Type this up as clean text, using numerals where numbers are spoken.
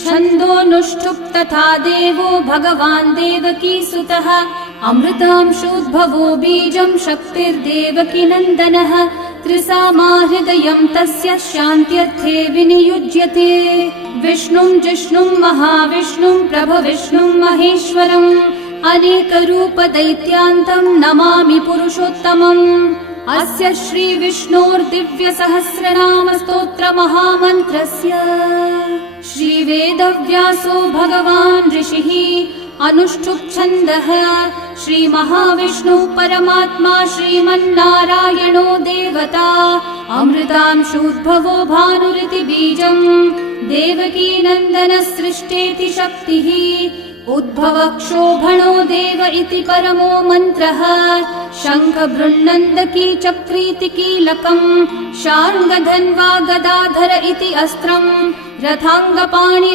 छन्दोऽनुष्ठुप् तथा देवो भगवान् देवकीसुतः अमृतांशोद्भवो बीजं शक्तिर्देवकी नन्दनः त्रिसामा हृदयं तस्य शान्त्यर्थे विनियुज्यते विष्णुं जिष्णुं महाविष्णुं प्रभविष्णुं महेश्वरम् अनेकरूपदैत्यान्तं नमामि पुरुषोत्तमम् अस्य श्रीविष्णोर्दिव्यसहस्रनामस्तोत्रमहामन्त्रस्य श्रीवेदव्यासो भगवान् ऋषिः अनुष्ठुप् छन्दः श्रीमहाविष्णुः परमात्मा श्रीमन्नारायणो देवता अमृतांशोद्भवो भानुरिति बीजम् देवकी नन्दनसृष्टेति शक्तिः उद्भवक्षोभणो देव इति परमो मन्त्रः शङ्खबृन्नन्दकी चक्रीति कीलकम् शार्ङ्गधन्वा गदाधर इति अस्त्रम् रथाङ्गपाणिरक्षो